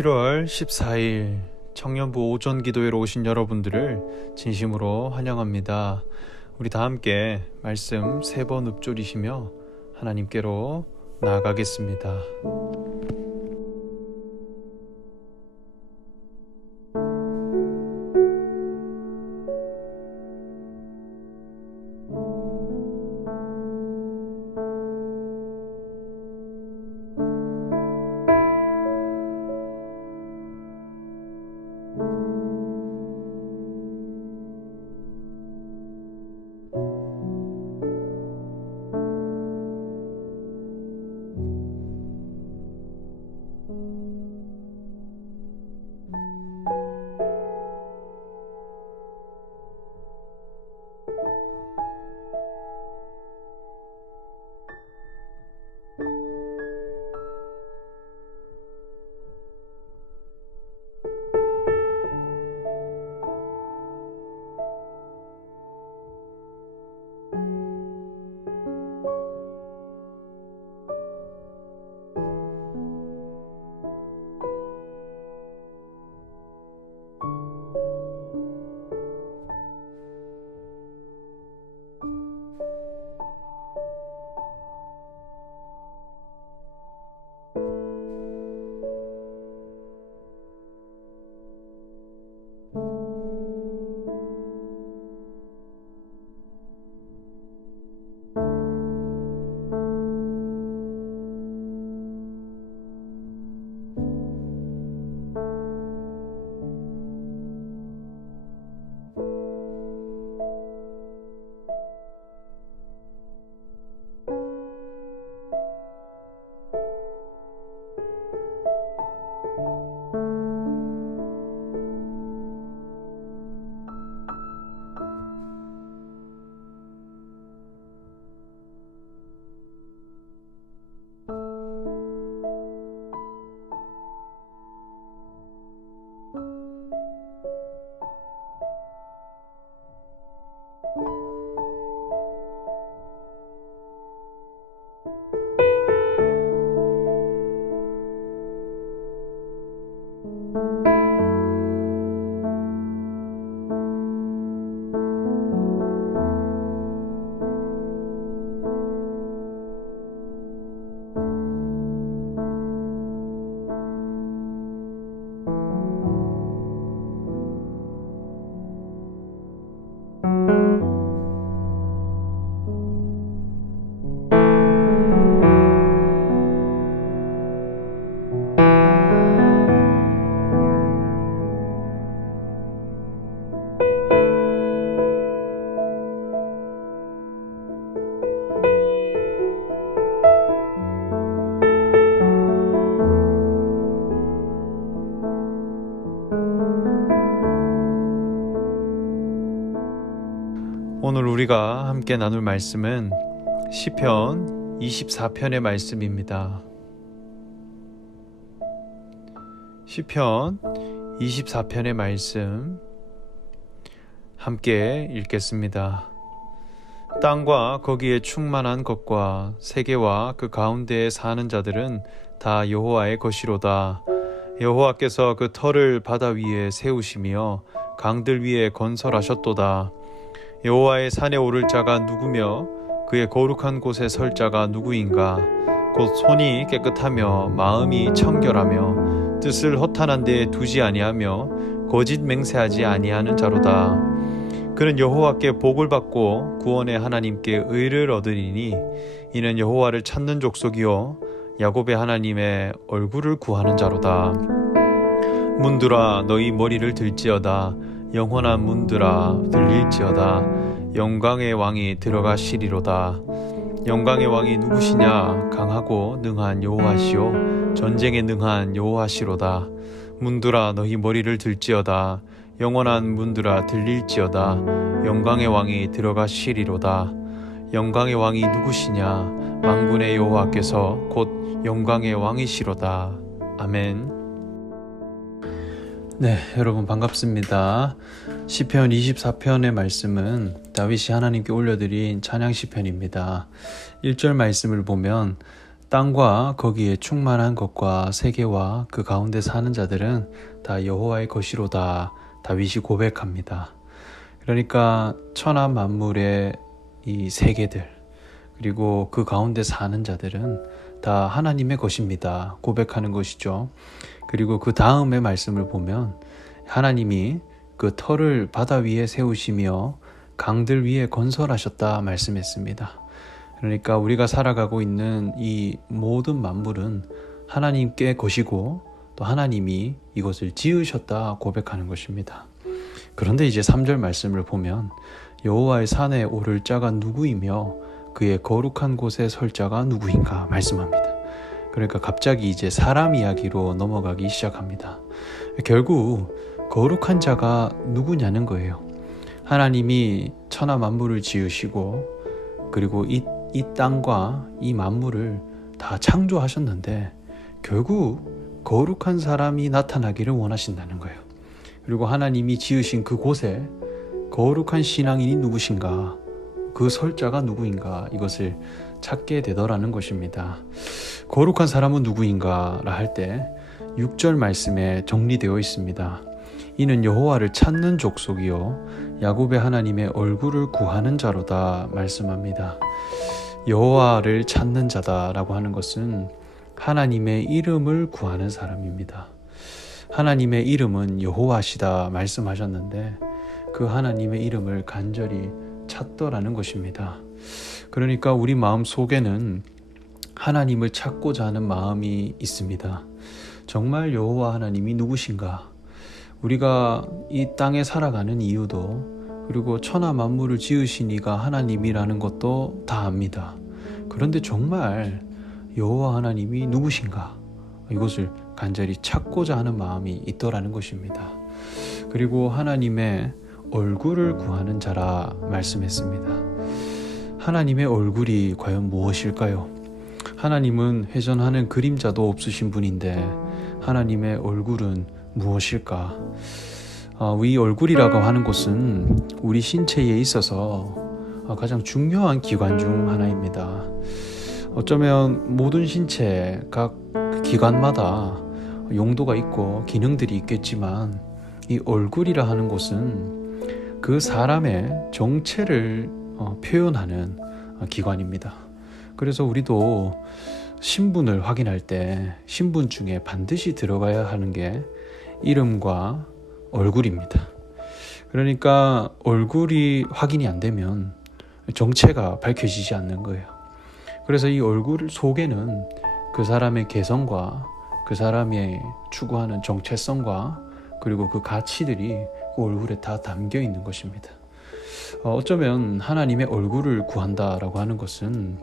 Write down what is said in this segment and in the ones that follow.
7월 14일 청년부 오전 기도회로 오신 여러분들을 진심으로 환영합니다. 우리 다 함께 말씀 3번 읊조리시며 하나님께로 나아가겠습니다. 오늘 우리가 함께 나눌 말씀은 시편 24편의 말씀입니다. 시편 24편의 말씀 함께 읽겠습니다. 땅과 거기에 충만한 것과 세계와 그 가운데에 사는 자들은 다 여호와의 것이로다. 여호와께서 그 터를 바다 위에 세우시며 강들 위에 건설하셨도다. 여호와의 산에 오를 자가 누구며 그의 거룩한 곳에 설 자가 누구인가? 곧 손이 깨끗하며 마음이 청결하며 뜻을 허탄한 데에 두지 아니하며 거짓 맹세하지 아니하는 자로다. 그는 여호와께 복을 받고 구원의 하나님께 의를 얻으리니 이는 여호와를 찾는 족속이요 야곱의 하나님의 얼굴을 구하는 자로다. 문들아 너희 머리를 들지어다. 영원한 문들아 들릴지어다. 영광의 왕이 들어가시리로다. 영광의 왕이 누구시냐? 강하고 능한 여호와시오 전쟁에 능한 여호와시로다. 문들아 너희 머리를 들지어다. 영원한 문들아 들릴지어다. 영광의 왕이 들어가시리로다. 영광의 왕이 누구시냐? 만군의 여호와께서 곧 영광의 왕이시로다. 아멘. 네, 여러분 반갑습니다. 시편 24편의 말씀은 다윗이 하나님께 올려드린 찬양 시편입니다. 1절 말씀을 보면 땅과 거기에 충만한 것과 세계와 그 가운데 사는 자들은 다 여호와의 것이로다. 다윗이 고백합니다. 그러니까 천하 만물의 이 세계들 그리고 그 가운데 사는 자들은 다 하나님의 것입니다. 고백하는 것이죠. 그리고 그 다음의 말씀을 보면 하나님이 그 터를 바다 위에 세우시며 강들 위에 건설하셨다 말씀했습니다. 그러니까 우리가 살아가고 있는 이 모든 만물은 하나님께 것이고 또 하나님이 이것을 지으셨다 고백하는 것입니다. 그런데 이제 3절 말씀을 보면 여호와의 산에 오를 자가 누구이며 그의 거룩한 곳에 설 자가 누구인가 말씀합니다. 그러니까 갑자기 이제 사람 이야기로 넘어가기 시작합니다. 결국 거룩한 자가 누구냐는 거예요. 하나님이 천하 만물을 지으시고 그리고 이 땅과 이 만물을 다 창조하셨는데 결국 거룩한 사람이 나타나기를 원하신다는 거예요. 그리고 하나님이 지으신 그곳에 거룩한 신앙인이 누구신가, 그 설자가 누구인가 이것을 찾게 되더라는 것입니다. 거룩한 사람은 누구인가라 할 때 6절 말씀에 정리되어 있습니다. 이는 여호와를 찾는 족속이요 야곱의 하나님의 얼굴을 구하는 자로다 말씀합니다. 여호와를 찾는 자다라고 하는 것은 하나님의 이름을 구하는 사람입니다. 하나님의 이름은 여호와시다 말씀하셨는데 그 하나님의 이름을 간절히 찾더라는 것입니다. 그러니까 우리 마음 속에는 하나님을 찾고자 하는 마음이 있습니다. 정말 여호와 하나님이 누구신가? 우리가 이 땅에 살아가는 이유도 그리고 천하 만물을 지으신 이가 하나님이라는 것도 다 압니다. 그런데 정말 여호와 하나님이 누구신가? 이것을 간절히 찾고자 하는 마음이 있더라는 것입니다. 그리고 하나님의 얼굴을 구하는 자라 말씀했습니다. 하나님의 얼굴이 과연 무엇일까요? 하나님은 회전하는 그림자도 없으신 분인데 하나님의 얼굴은 무엇일까? 이 얼굴이라고 하는 것은 우리 신체에 있어서 가장 중요한 기관 중 하나입니다. 어쩌면 모든 신체 각 기관마다 용도가 있고 기능들이 있겠지만 이 얼굴이라 하는 것은 그 사람의 정체를 표현하는 기관입니다. 그래서 우리도 신분을 확인할 때 신분증에 반드시 들어가야 하는 게 이름과 얼굴입니다. 그러니까 얼굴이 확인이 안 되면 정체가 밝혀지지 않는 거예요. 그래서 이 얼굴 속에는 그 사람의 개성과 그 사람의 추구하는 정체성과 그리고 그 가치들이 그 얼굴에 다 담겨 있는 것입니다. 어쩌면 하나님의 얼굴을 구한다라고 하는 것은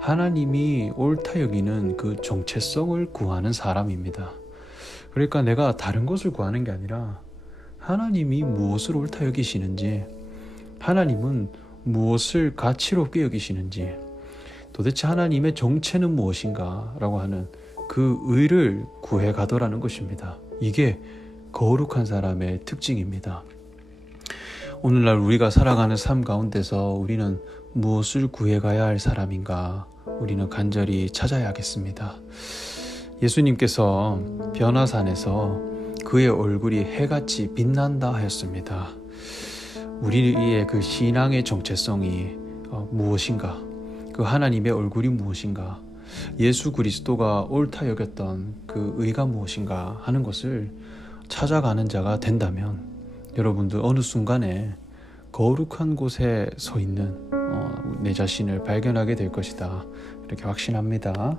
하나님이 옳다 여기는 그 정체성을 구하는 사람입니다. 그러니까 내가 다른 것을 구하는 게 아니라 하나님이 무엇을 옳다 여기시는지, 하나님은 무엇을 가치롭게 여기시는지, 도대체 하나님의 정체는 무엇인가 라고 하는 그 의를 구해 가더라는 것입니다. 이게 거룩한 사람의 특징입니다. 오늘날 우리가 살아가는 삶 가운데서 우리는 무엇을 구해가야 할 사람인가 우리는 간절히 찾아야겠습니다. 예수님께서 변화산에서 그의 얼굴이 해같이 빛난다 하였습니다. 우리의 그 신앙의 정체성이 무엇인가, 그 하나님의 얼굴이 무엇인가, 예수 그리스도가 옳다 여겼던 그 의가 무엇인가 하는 것을 찾아가는 자가 된다면 여러분들 어느 순간에 거룩한 곳에 서 있는 내 자신을 발견하게 될 것이다. 이렇게 확신합니다.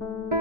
you